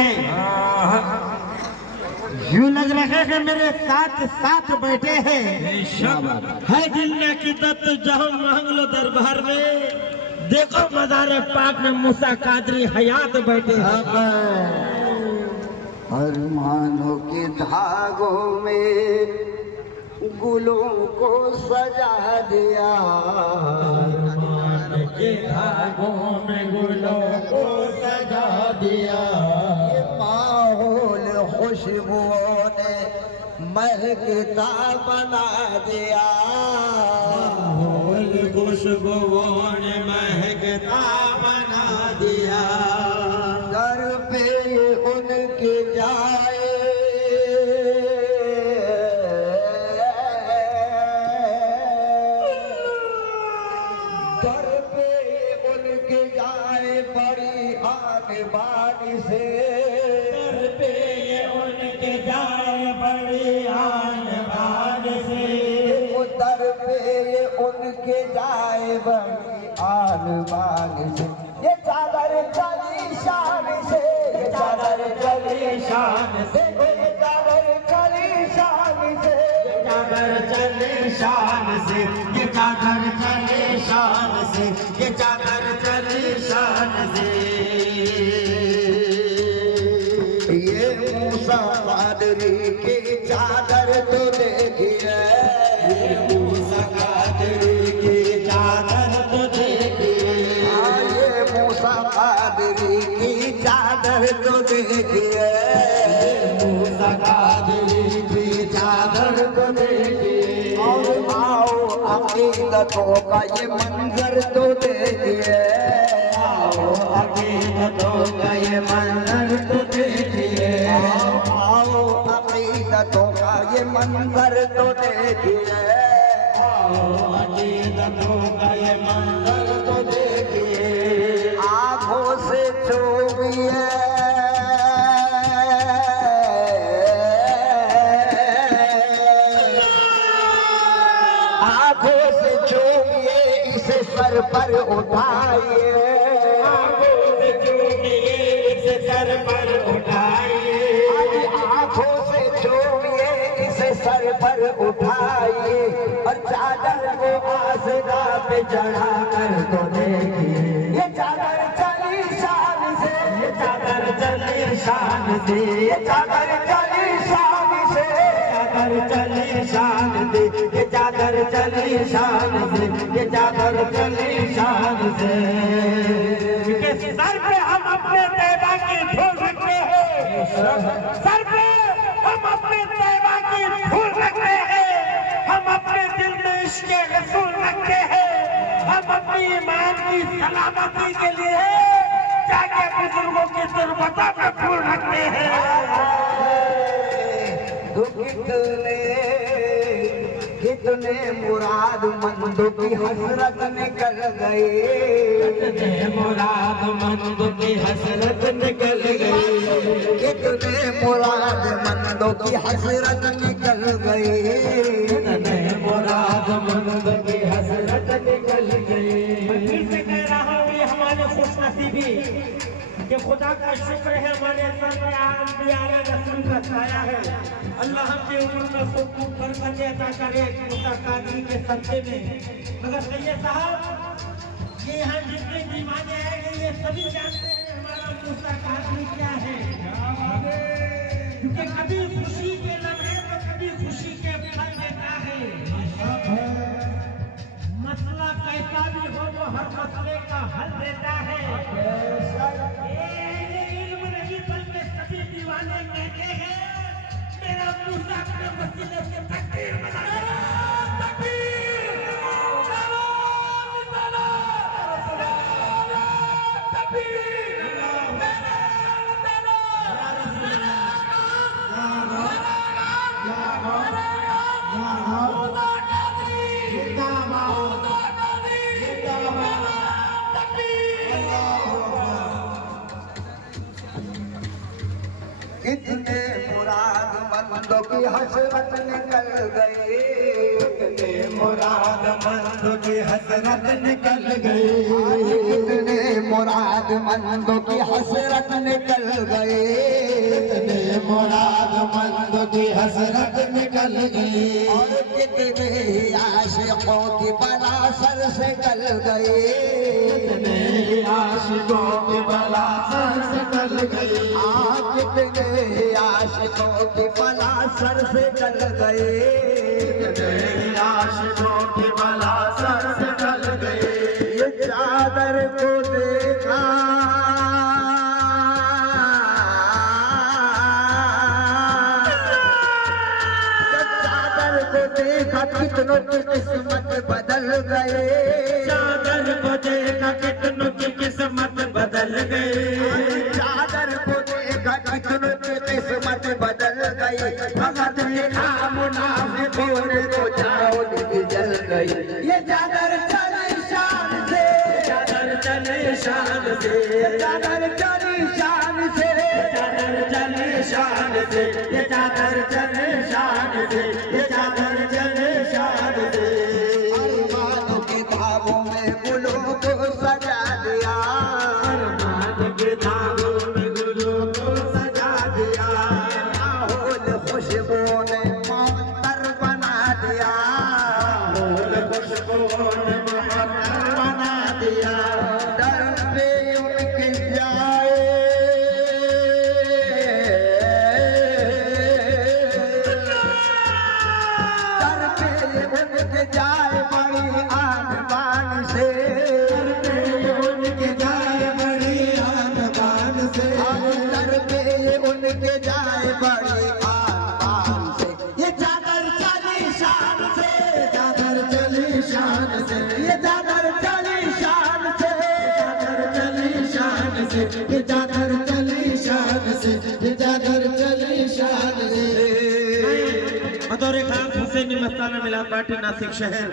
हैं, यूं लग रहा है कि मेरे साथ साथ बैठे हैं। है दिल में किदत जहां मांग लो दरबार में, देखो मज़ार पाक में मूसा कादरी हयात बैठे हैं। अरमानों के धागों में गुलों को सजा दिया, अरमान के धागों में गुलों को सजा दिया। ये माहौल खुशबुओं ने महकता बना दिया, माहौल खुशबुओं ने महकता बना दिया। दर पे उनके जाए दर पे उनके जाए बड़ी आने बानी से, दर पे ये उनके जाए बड़ी आने बानी से, दर पे ये उनके जाए बड़ी आने बानी से। ये चादर चली शान से, ये चादर चली शान से, ये चादर चली शान से, ये चादर चले शान से, ये चादर चले शान से, ये चादर चले शान से। ये मूसा कादरी की चादर तो देखिए, ये मूसा कादरी की चादर तो देखिए, ये मूसा कादरी की चादर तो देखिए, मूसा कादरी की चादर तो देखिए। और आओ अकीदतों का ये मंजर तो देखिए, आओ अकीदतों का ये मंजर तो देखिए, आओ अकीदतों का ये मंजर तो देखिए, आओ अकीदतों का ये मंजर तो देखिए। आँखों से छूबिए आँखों से छूबिए, इसे सर पर उठाइए, आँखों से छूबिए, इसे सर पर उठाइए, आँखों से छूबिए, इसे सर पर उठाइए, और चादर को आसरा पे चढ़ा कर तो देखिए। ये चादर चली शान से, ये चादर चले शान से, ये चादर चली शान से, चादर चले शान से, ये चादर चले शान से, ये चादर चले शान से। के सर पे हम अपने तैबा की धूल रखते हैं, सर पे हम अपने तैबा की धूल रखते हैं, हम अपने दिल में इश्क़ रसूल रखते हैं, हम अपनी ईमान की सलामती के लिए जाके बुजुर्गों की दुर्बता में फूल रखते हैं। कितने मुराद मंदों की हसरत निकल गई, कितने मुराद मंद की हसरत निकल गई, कितने मुराद मंदों की हसरत निकल गई, कितने मुराद मंद की हसरत निकल गई। फिर से कह रहा हूँ, ये हमारे खुशनसीबी कि खुदा का शुक्र है, हमारे सर पे अंबिया रसूल का छाया है। अल्लाह हमने उम्र में खूब बरकत अता करे मूसा कादरी के सदक़े में। मगर सैयद साहब, ये यहाँ जितने दीवाने हैं ये सभी जानते हैं हमारा मूसा कादरी क्या है, क्योंकि कभी खुशी के लम्हे तो कभी खुशी के पल देता है। मसला कैसा भी हो वो हर मसले का हल देता है। इल्म नहीं बल्कि सभी दीवाने कहते हैं मेरा मूसा अपने वसीले से तकदीर बना कितने मुराद मंदों की हसरत निकल गई, कितने मुराद मंदों की हसरत निकल गई, कितने मुराद मंदों की हसरत निकल गई, मुराद मंद की हसरत निकल गई और कितने आशिकों की बला सर से गल गई, कितने आशिकों की बला सर से गल गई कितने आशिकों की बला सर से गल गई, कितने आशिकों की बला सर से गल गई ये चादर को देखा देखा कितनों की किस्मत बदल गए, चादर को देखा कितनों की किस्मत बदल गई, चादर को देखा कितनों की किस्मत बदल गई, भगत लिखा मुनाफिकों को जाओ जल गई, ये चादर चली शान से, चादर चले शान से, चादर चली शान से, चादर चले शान से, ये चादर चले शान से, ये चादर चले शान से। अरमान की धागों में गुलों को सजा दिया, अरमान के धागों में गुलों को सजा दिया, माहौल खुशबू ने मुअत्तर बना दिया, माहौल खुशबू ने मुअत्तर बना दिया, दर पे उनके जाए दर पे उनके जाए बड़ी आन बान से, उनके जाए बड़ी आन बान से, दर पे उनके जाए बड़ी आन बान से, ये चादर चली शान से, चादर चली शान से, ये चादर चली शान से, चादर चली शान से, ये चादर चली शान से, ये चादर चली शान से। बतौर खास हुसैनी मस्ताना मिलाद पार्टी नासिक शहर।